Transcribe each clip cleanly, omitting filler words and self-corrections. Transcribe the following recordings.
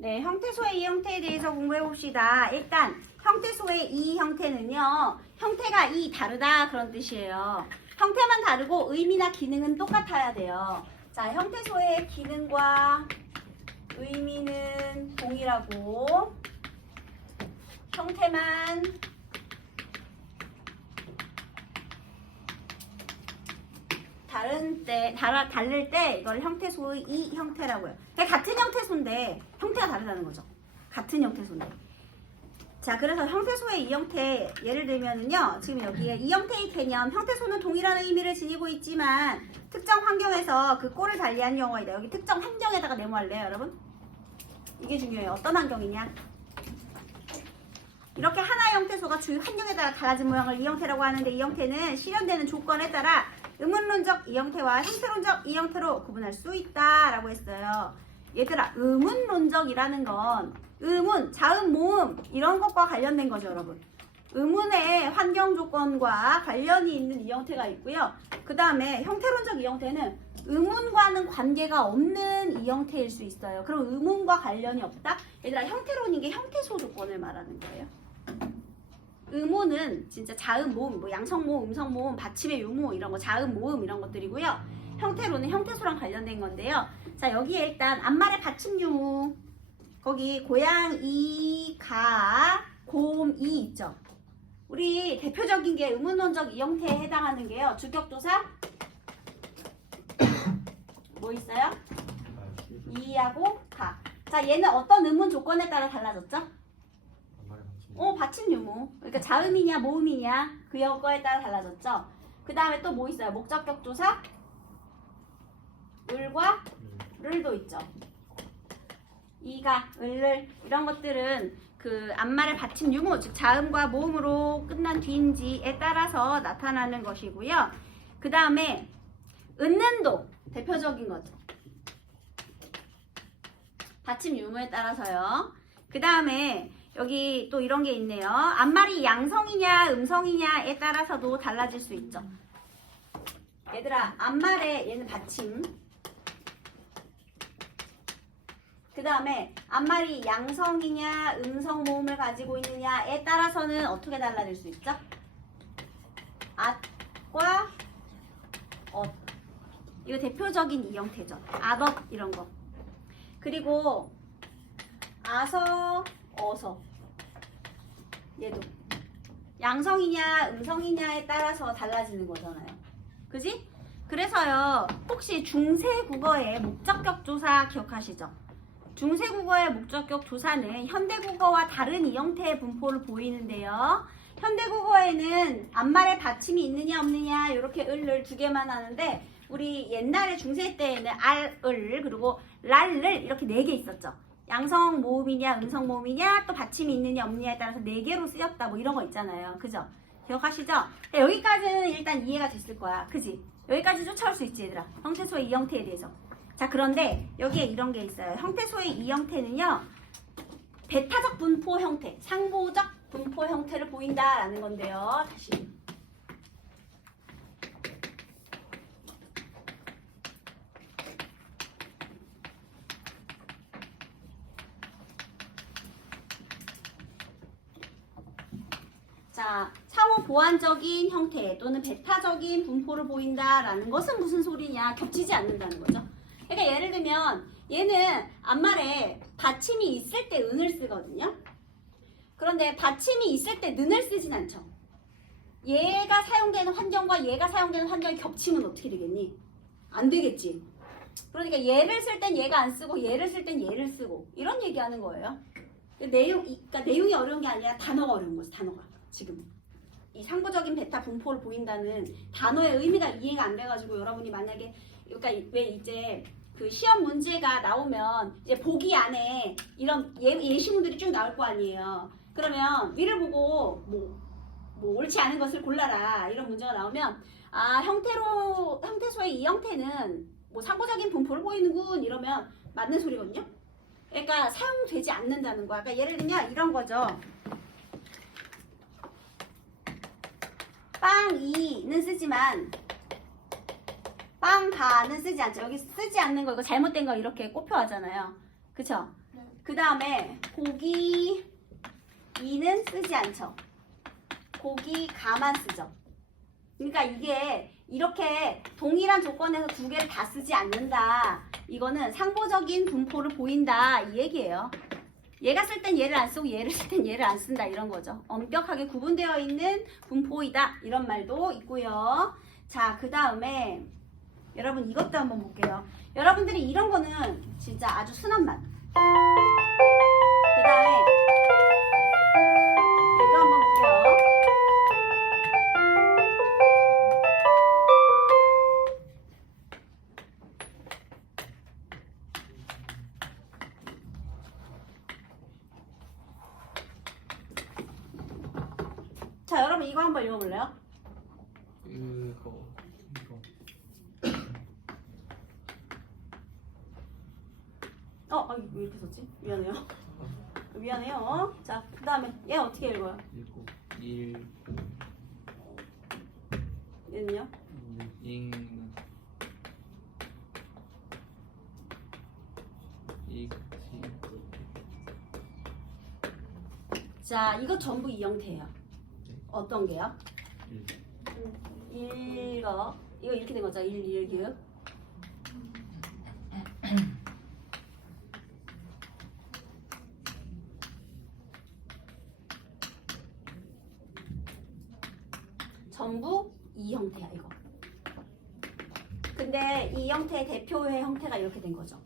네, 형태소의 이 형태에 대해서 공부해 봅시다. 일단 형태소의 이 형태는요. 형태가 이 다르다 그런 뜻이에요. 형태만 다르고 의미나 기능은 똑같아야 돼요. 자, 형태소의 기능과 의미는 동일하고 형태만 다를 때 이걸 형태소의 이 형태라고요. 그러니까 같은 형태소인데 형태가 다르다는 거죠. 같은 형태소인데. 자, 그래서 형태소의 이 형태 예를 들면은요. 지금 여기에 이 형태의 개념 형태소는 동일한 의미를 지니고 있지만 특정 환경에서 그 꼴을 달리한 경우가 있다. 여기 특정 환경에다가 메모할래요, 여러분? 이게 중요해요. 어떤 환경이냐? 이렇게 하나의 형태소가 주요 환경에 따라 달라진 모양을 이 형태라고 하는데 이 형태는 실현되는 조건에 따라 의문론적 이 형태와 형태론적 이 형태로 구분할 수 있다라고 했어요. 얘들아, 의문론적이라는 건 의문, 자음, 모음 이런 것과 관련된 거죠, 여러분. 의문의 환경 조건과 관련이 있는 이 형태가 있고요. 그 다음에 형태론적 이 형태는 의문과는 관계가 없는 이 형태일 수 있어요. 그럼 의문과 관련이 없다? 얘들아, 형태론인 게 형태소 조건을 말하는 거예요. 의문은 진짜 자음, 모음, 뭐 양성 모음, 음성 모음, 받침의 유무 이런 거 자음, 모음 이런 것들이고요. 형태로는 형태소랑 관련된 건데요. 자, 여기에 일단 앞말의 받침 유무 거기 고양이, 가, 곰, 이 있죠. 우리 대표적인 게 의문론적 이 형태에 해당하는 게요. 주격조사 뭐 있어요? 이하고 가. 자, 얘는 어떤 의문 조건에 따라 달라졌죠? 받침 유무. 그러니까 자음이냐 모음이냐 그 여거에 따라 달라졌죠. 그 다음에 또 뭐 있어요? 목적격 조사 을과 를도 있죠. 이가, 을을 이런 것들은 그 앞말의 받침 유무, 즉 자음과 모음으로 끝난 뒤인지에 따라서 나타나는 것이고요. 그 다음에 은는도 대표적인 거죠. 받침 유무에 따라서요. 그 다음에 여기 또 이런 게 있네요. 앞말이 양성이냐 음성이냐에 따라서도 달라질 수 있죠. 얘들아, 앞말에 얘는 받침. 그 다음에 앞말이 양성이냐 음성 모음을 가지고 있느냐에 따라서는 어떻게 달라질 수 있죠? 앗과 엇. 이거 대표적인 이 형태죠. 앗엇 이런 거. 그리고 아서 어서 얘도 양성이냐 음성이냐에 따라서 달라지는 거잖아요. 그지? 그래서요, 혹시 중세국어의 목적격 조사 기억하시죠? 중세국어의 목적격 조사는 현대국어와 다른 이 형태의 분포를 보이는데요. 현대국어에는 앞말에 받침이 있느냐 없느냐 이렇게 을을 두 개만 하는데 우리 옛날에 중세 때에는 알, 을 그리고 랄을 이렇게 네 개 있었죠. 양성 모음이냐 음성 모음이냐 또 받침이 있느냐 없느냐에 따라서 4개로 쓰였다 뭐 이런 거 있잖아요. 그죠? 기억하시죠? 여기까지는 일단 이해가 됐을 거야. 그지? 여기까지 쫓아올 수 있지 얘들아. 형태소의 이 형태에 대해서. 자, 그런데 여기에 이런 게 있어요. 형태소의 이 형태는요. 배타적 분포 형태, 상보적 분포 형태를 보인다라는 건데요. 다시. 자, 상호 보완적인 형태 또는 배타적인 분포를 보인다라는 것은 무슨 소리냐? 겹치지 않는다는 거죠. 그러니까 예를 들면 얘는 앞말에 받침이 있을 때 은을 쓰거든요. 그런데 받침이 있을 때 는을 쓰진 않죠. 얘가 사용되는 환경과 얘가 사용되는 환경이 겹치면 어떻게 되겠니? 안 되겠지. 그러니까 얘를 쓸 땐 얘가 안 쓰고 얘를 쓸 땐 얘를 쓰고 이런 얘기하는 거예요. 그러니까 내용이 어려운 게 아니라 단어가 어려운 거죠. 단어가. 지금 이 상부적인 베타 분포를 보인다는 단어의 의미가 이해가 안 돼가지고 여러분이 만약에 그러니까 왜 이제 그 시험 문제가 나오면 이제 보기 안에 이런 예시문들이 쭉 나올 거 아니에요. 그러면 위를 보고 뭐 옳지 않은 것을 골라라 이런 문제가 나오면 아 형태소의 이 형태는 뭐 상부적인 분포를 보이는군 이러면 맞는 소리거든요. 그러니까 사용되지 않는다는 거야. 그러니까 예를 들면 이런 거죠. 빵이는 쓰지만 빵가는 쓰지 않죠. 여기 쓰지 않는 거 이거 잘못된 거 이렇게 꼽혀 하잖아요. 그쵸? 그 다음에 고기 이는 쓰지 않죠. 고기 가만 쓰죠. 그러니까 이게 이렇게 동일한 조건에서 두 개를 다 쓰지 않는다. 이거는 상보적인 분포를 보인다 이 얘기예요. 얘가 쓸 땐 얘를 안 쓰고 얘를 쓸 땐 얘를 안 쓴다 이런 거죠. 엄격하게 구분되어 있는 분포이다 이런 말도 있고요. 자, 그 다음에 여러분 이것도 한번 볼게요. 여러분들이 이런 거는 진짜 아주 순한 맛. 그 다음에 얘도 한번 볼게요. 자, 여러분 이거 한번 읽어볼래요? 이거 왜 이렇게 썼지? 미안해요. 미안해요. 자, 그 다음에 얘 어떻게 읽어요? 일곱 일 얘는요? 잉 이지 자, 이거 전부 이 형태예요. 어떤 게요? 일 이거 이렇게 된 거죠. 1, 2, 전부 이 형태야 이거. 근데 이 형태의 대표의 형태가 이렇게 된 거죠.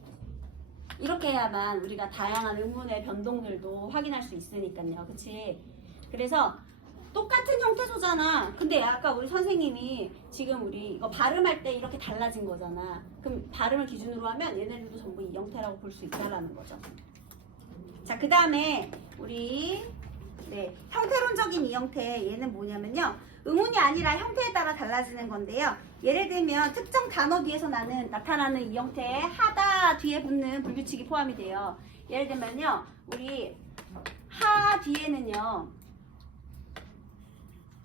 이렇게 해야만 우리가 다양한 의문의 변동들도 확인할 수 있으니까요. 그치? 그래서 똑같은 형태소잖아. 근데 아까 우리 선생님이 지금 우리 이거 발음할 때 이렇게 달라진 거잖아. 그럼 발음을 기준으로 하면 얘네들도 전부 이 형태라고 볼 수 있다라는 거죠. 자, 그 다음에 우리 형태론적인 이 형태 얘는 뭐냐면요. 의문이 아니라 형태에 따라 달라지는 건데요. 예를 들면 특정 단어 뒤에서 나타나는 이 형태의 하다 뒤에 붙는 불규칙이 포함이 돼요. 예를 들면요. 우리 하 뒤에는요.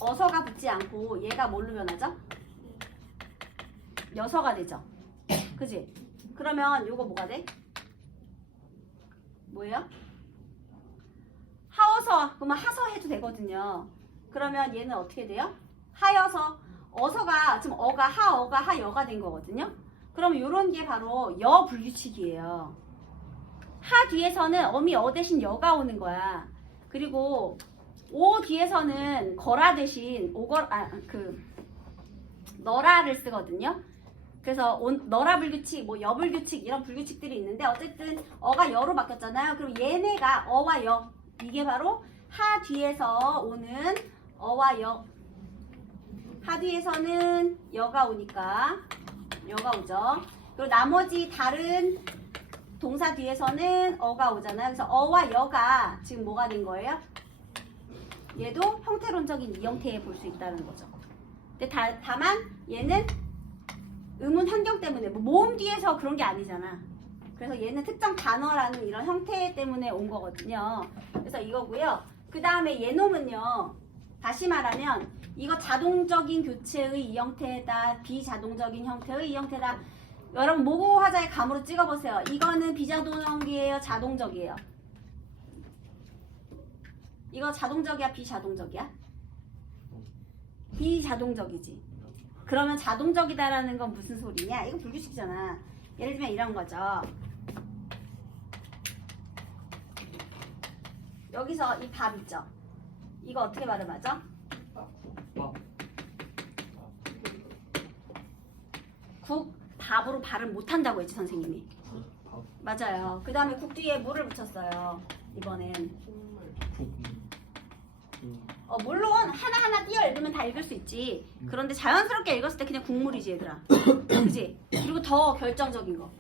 어서가 붙지 않고 얘가 뭘로 변하죠? 여서가 되죠. 그지? 그러면 요거 뭐가 돼? 뭐예요? 하어서, 그러면 하서 해도 되거든요. 그러면 얘는 어떻게 돼요? 하여서. 어서가 지금 어가 하어가 하여가 된 거거든요. 그러면 요런 게 바로 여 불규칙이에요. 하 뒤에서는 어미 어 대신 여가 오는 거야. 그리고 오 뒤에서는 거라 대신 너라를 쓰거든요. 그래서 너라 불규칙, 뭐 여 불규칙 이런 불규칙들이 있는데 어쨌든 어가 여로 바뀌었잖아요. 그럼 얘네가 어와 여 이게 바로 하 뒤에서 오는 어와 여. 하 뒤에서는 여가 오니까 여가 오죠. 그리고 나머지 다른 동사 뒤에서는 어가 오잖아요. 그래서 어와 여가 지금 뭐가 된 거예요? 얘도 형태론적인 이 형태에 볼 수 있다는 거죠. 근데 다만 얘는 의문 환경 때문에 뭐 모음 뒤에서 그런 게 아니잖아. 그래서 얘는 특정 단어라는 이런 형태 때문에 온 거거든요. 그래서 이거고요. 그 다음에 얘놈은요. 다시 말하면 이거 자동적인 교체의 이 형태다. 비자동적인 형태의 이 형태다. 여러분 모고 화자의 감으로 찍어보세요. 이거는 비자동적이에요? 자동적이에요? 이거 자동적이야? 비자동적이야? 비자동적이지. 그러면 자동적이다라는 건 무슨 소리냐? 이거 불규칙이잖아. 예를 들면 이런 거죠. 여기서 이 밥 있죠? 이거 어떻게 발음하죠? 국, 밥으로 발음 못한다고 했지 선생님이. 맞아요. 그 다음에 국 뒤에 뭐를 붙였어요? 이번엔 물론 하나하나 띄어 읽으면 다 읽을 수 있지. 그런데 자연스럽게 읽었을 때 그냥 국물이지 얘들아. 그지? 그리고 더 결정적인 거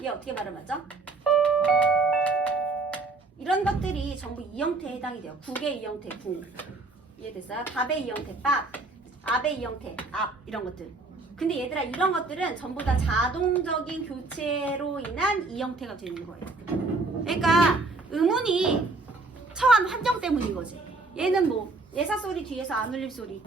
얘 어떻게 발음하죠? 이런 것들이 전부 이 형태에 해당이 돼요. 국의 이 형태, 국. 이해됐어요? 밥의 이 형태, 밥. 압의 이 형태, 압. 이런 것들. 근데 얘들아 이런 것들은 전부 다 자동적인 교체로 인한 이 형태가 되는 거예요. 그러니까 의문이 처한 환경 때문인 거지. 얘는 뭐 예사소리 뒤에서 안울림 소리,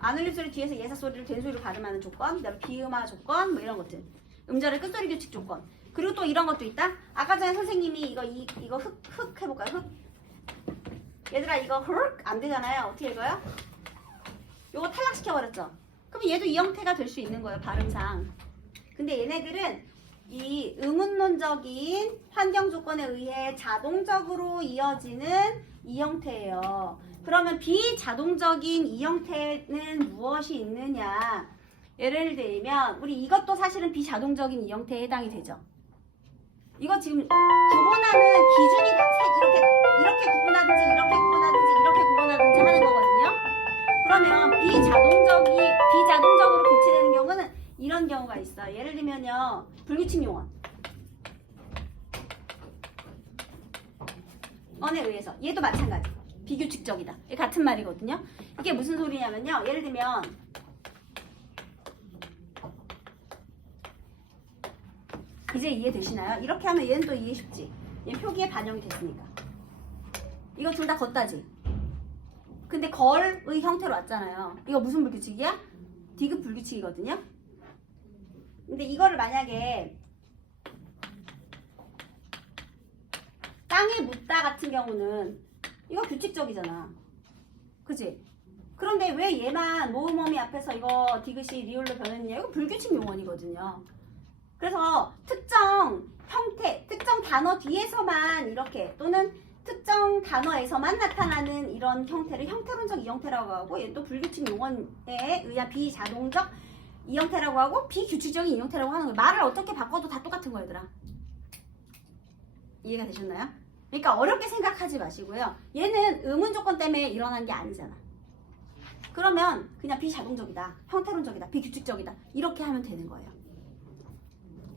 안울림 소리 뒤에서 예사소리를 된소리로 발음하는 조건, 그다음에 비음화 조건 뭐 이런 것들. 음절의 끝소리 규칙 조건. 그리고 또 이런 것도 있다. 아까 전에 선생님이 이거 흑 해볼까요? 흑. 얘들아 이거 흑 안 되잖아요. 어떻게 읽어요? 요거 탈락시켜버렸죠. 그럼 얘도 이 형태가 될 수 있는 거예요. 발음상. 근데 얘네들은 이 의문론적인 환경 조건에 의해 자동적으로 이어지는 이 형태예요. 그러면 비자동적인 이 형태는 무엇이 있느냐? 예를 들면 우리 이것도 사실은 비자동적인 이 형태에 해당이 되죠. 이거 지금 구분하는 기준이 이렇게 구분하든지 이렇게 구분하든지 이렇게 구분하든지 하는 거거든요. 그러면 비자동적으로 교체되는 경우는 이런 경우가 있어요. 예를 들면요, 불규칙 용언. 언에 의해서. 얘도 마찬가지. 비규칙적이다. 이게 같은 말이거든요. 이게 무슨 소리냐면요. 예를 들면 이제 이해되시나요? 이렇게 하면 얘는 또 이해 쉽지. 얘 표기에 반영이 됐으니까. 이거 둘 다 걷다지. 근데 걸의 형태로 왔잖아요. 이거 무슨 불규칙이야? 디귿 불규칙이거든요. 근데 이거를 만약에 땅에 묻다 같은 경우는 이거 규칙적이잖아. 그치? 그런데 왜 얘만 모음어미 앞에서 이거 디귿이 리을로 변했냐? 이거 불규칙 용언이거든요. 그래서 특정 형태, 특정 단어 뒤에서만 이렇게 또는 특정 단어에서만 나타나는 이런 형태를 형태론적 이형태라고 하고, 얘 또 불규칙 용언에 의한 비자동적 이형태라고 하고 비규칙적인 이형태라고 하는 거예요. 말을 어떻게 바꿔도 다 똑같은 거예요, 얘들아. 이해가 되셨나요? 그러니까 어렵게 생각하지 마시고요. 얘는 의문 조건 때문에 일어난 게 아니잖아. 그러면 그냥 비자동적이다, 형태론적이다, 비규칙적이다 이렇게 하면 되는 거예요.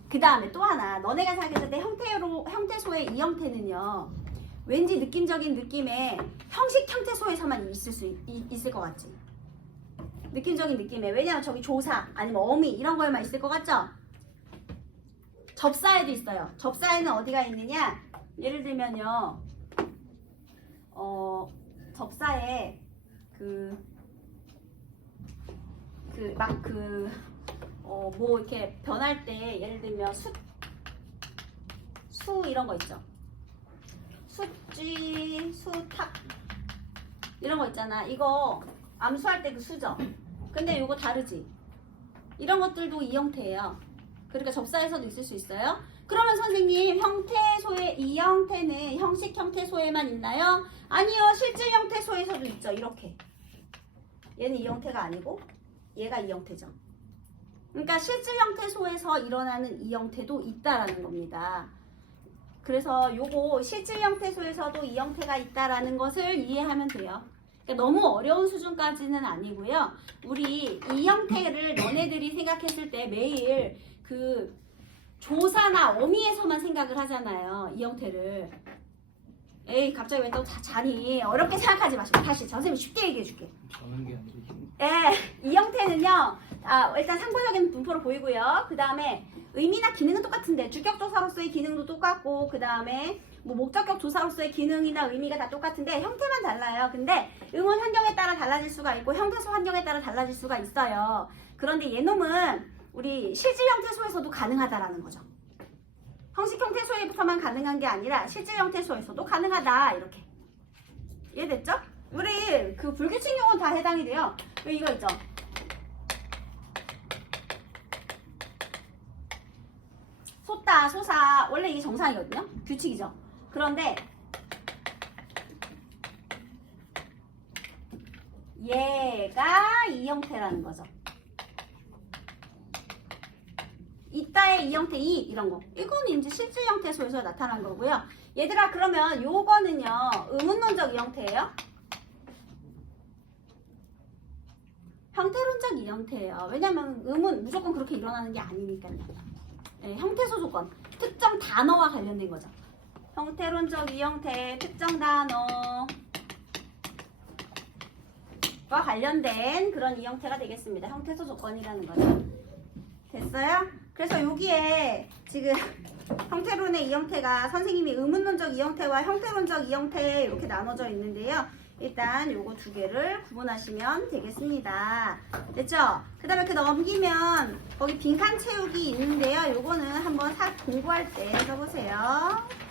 그 다음에 또 하나, 너네가 생각했을 때 형태소의 이 형태는요, 왠지 느낌적인 느낌에 형식 형태소에서만 있을 것 같지? 느낌적인 느낌에. 왜냐면 저기 조사 아니면 어미 이런 거에만 있을 것 같죠? 접사에도 있어요. 접사에는 어디가 있느냐? 예를 들면요, 접사에 뭐 이렇게 변할 때 예를 들면 수 이런 거 있죠. 수지, 수탁 이런 거 있잖아. 이거 암수할 때 그 수죠. 근데 이거 다르지. 이런 것들도 이 형태예요. 그러니까 접사에서도 있을 수 있어요. 그러면 선생님, 형태소의 이 형태는 형식 형태소에만 있나요? 아니요, 실질 형태소에서도 있죠. 이렇게. 얘는 이 형태가 아니고 얘가 이 형태죠. 그러니까 실질 형태소에서 일어나는 이 형태도 있다라는 겁니다. 그래서 요거 실질 형태소에서도 이 형태가 있다라는 것을 이해하면 돼요. 그러니까 너무 어려운 수준까지는 아니고요. 우리 이 형태를 너네들이 생각했을 때 매일 그 조사나 어미에서만 생각을 하잖아요. 이 형태를. 에이, 갑자기 왜 또 자니? 어렵게 생각하지 마시고 다시 선생님이 쉽게 얘기해 줄게. 저는 게 아니고 이 형태는요, 일단 상부적인 분포로 보이고요. 그 다음에 의미나 기능은 똑같은데 주격조사로서의 기능도 똑같고, 그 다음에 뭐 목적격 조사로서의 기능이나 의미가 다 똑같은데 형태만 달라요. 근데 응원 환경에 따라 달라질 수가 있고 형태소 환경에 따라 달라질 수가 있어요. 그런데 얘놈은 우리 실질 형태소에서도 가능하다라는 거죠. 형식 형태소에서만 가능한 게 아니라 실질 형태소에서도 가능하다, 이렇게. 이해됐죠? 우리 그 불규칙 용어는 다 해당이 돼요. 이거 있죠? 솟다, 솟아. 원래 이게 정상이거든요? 규칙이죠? 그런데 얘가 이 형태라는 거죠. 이따의 이 형태, 이런 거. 이거는 이제 실질 형태소에서 나타난 거고요. 얘들아, 그러면 요거는요, 의문론적 이 형태예요? 형태론적 이 형태예요. 왜냐면 의문 무조건 그렇게 일어나는 게 아니니까요. 네, 형태소 조건, 특정 단어와 관련된 거죠. 형태론적 이 형태, 특정 단어와 관련된 그런 이 형태가 되겠습니다. 형태소 조건이라는 거죠. 됐어요? 그래서 여기에 지금 형태론의 이 형태가 선생님이 의문론적 이 형태와 형태론적 이 형태 이렇게 나눠져 있는데요. 일단 요거 두 개를 구분하시면 되겠습니다. 됐죠? 그 다음에 그 넘기면 거기 빈칸 채우기 있는데요. 요거는 한번 공부할 때 써보세요.